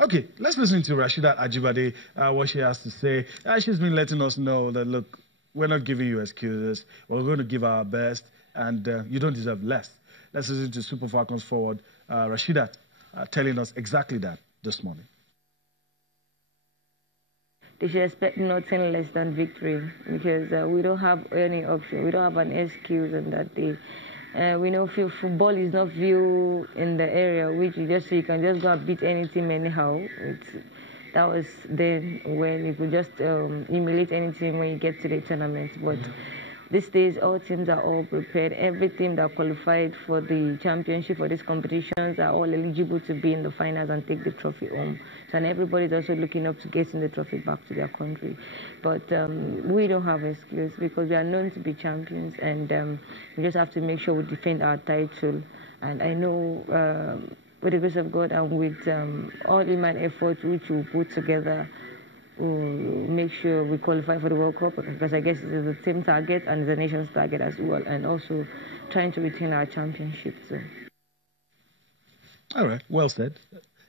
Okay, let's listen to Rashida Ajibade, what she has to say. She's been letting us know that, look, we're not giving you excuses. We're going to give our best, and you don't deserve less. Let's listen to Super Falcons forward Rashida telling us exactly that this morning. They should expect nothing less than victory, because we don't have any option. We don't have an excuse on that day. We know football is not viewed in the area, which you just so you can just go and beat any team anyhow. That was then when you could just emulate any team when you get to the tournament. But these days, all teams are all prepared. Every team that qualified for the championship for these competitions are all eligible to be in the finals and take the trophy home. So, and everybody's also looking up to getting the trophy back to their country. But we don't have excuse, because we are known to be champions, and we just have to make sure we defend our title. And I know, with the grace of God and with all human effort which we put together, we'll make sure we qualify for the World Cup, because I guess it is the team target and the nation's target as well, and also trying to retain our championship too. All right, well said.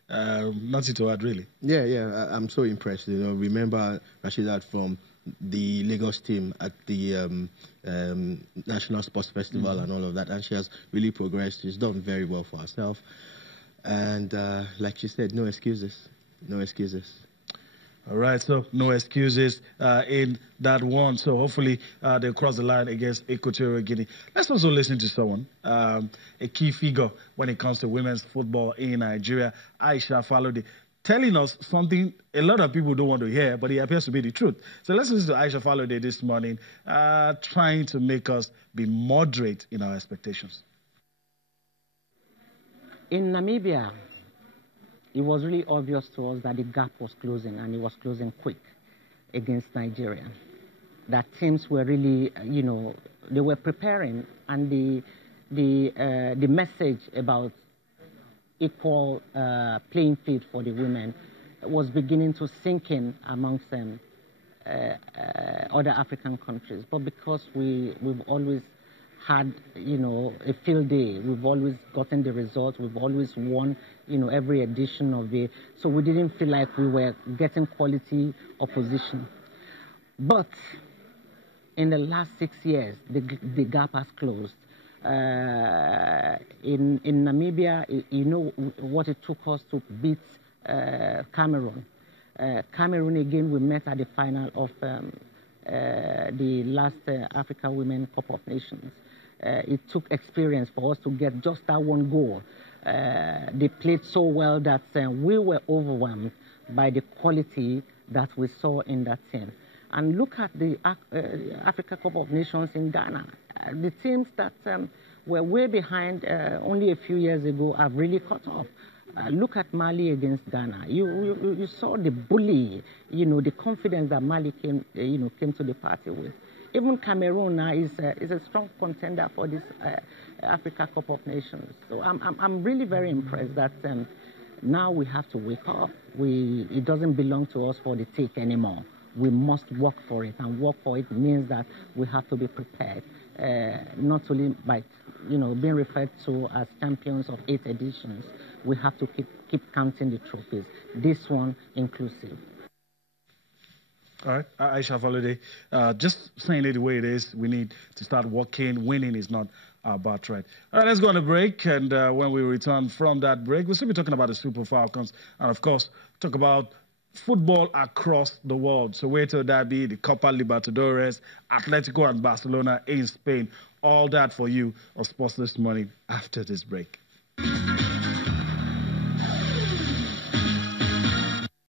Nothing to add, really. Yeah, I'm so impressed. You know, remember Rashidat from the Lagos team at the National Sports Festival and all of that, and she has really progressed. She's done very well for herself, and like she said, no excuses, no excuses. All right, so no excuses in that one. So hopefully they'll cross the line against Equatorial Guinea. Let's also listen to someone, a key figure when it comes to women's football in Nigeria, Aisha Falode, telling us something a lot of people don't want to hear, but it appears to be the truth. So let's listen to Aisha Falode this morning, trying to make us be moderate in our expectations. In Namibia, it was really obvious to us that the gap was closing, and it was closing quick against Nigeria. That teams were really, you know, they were preparing, and the message about equal playing field for the women was beginning to sink in amongst them, other African countries. But because we've always had, you know, a field day, we've always gotten the results, we've always won, you know, every edition of it. So we didn't feel like we were getting quality opposition. But in the last 6 years, the gap has closed. In Namibia, you know what it took us to beat Cameroon. Cameroon, again, we met at the final of the last Africa Women Cup of Nations. It took experience for us to get just that one goal. They played so well that we were overwhelmed by the quality that we saw in that team. And look at the Africa Cup of Nations in Ghana. The teams that were way behind only a few years ago have really caught up. Look at Mali against Ghana. You saw the bully, you know, the confidence that Mali came to the party with. Even Cameroon now is a strong contender for this Africa Cup of Nations. So I'm really very impressed that now we have to wake up. It doesn't belong to us for the take anymore. We must work for it, and work for it means that we have to be prepared, not only by, you know, being referred to as champions of 8 editions. We have to keep counting the trophies, this one inclusive. All right, Aisha Falode, just saying it the way it is, we need to start working. Winning is not our birthright. All right, let's go on a break, and when we return from that break, we'll still be talking about the Super Falcons, and of course, talk about football across the world. So wait till that be the Copa Libertadores, Atletico and Barcelona in Spain. All that for you on Sports this morning after this break.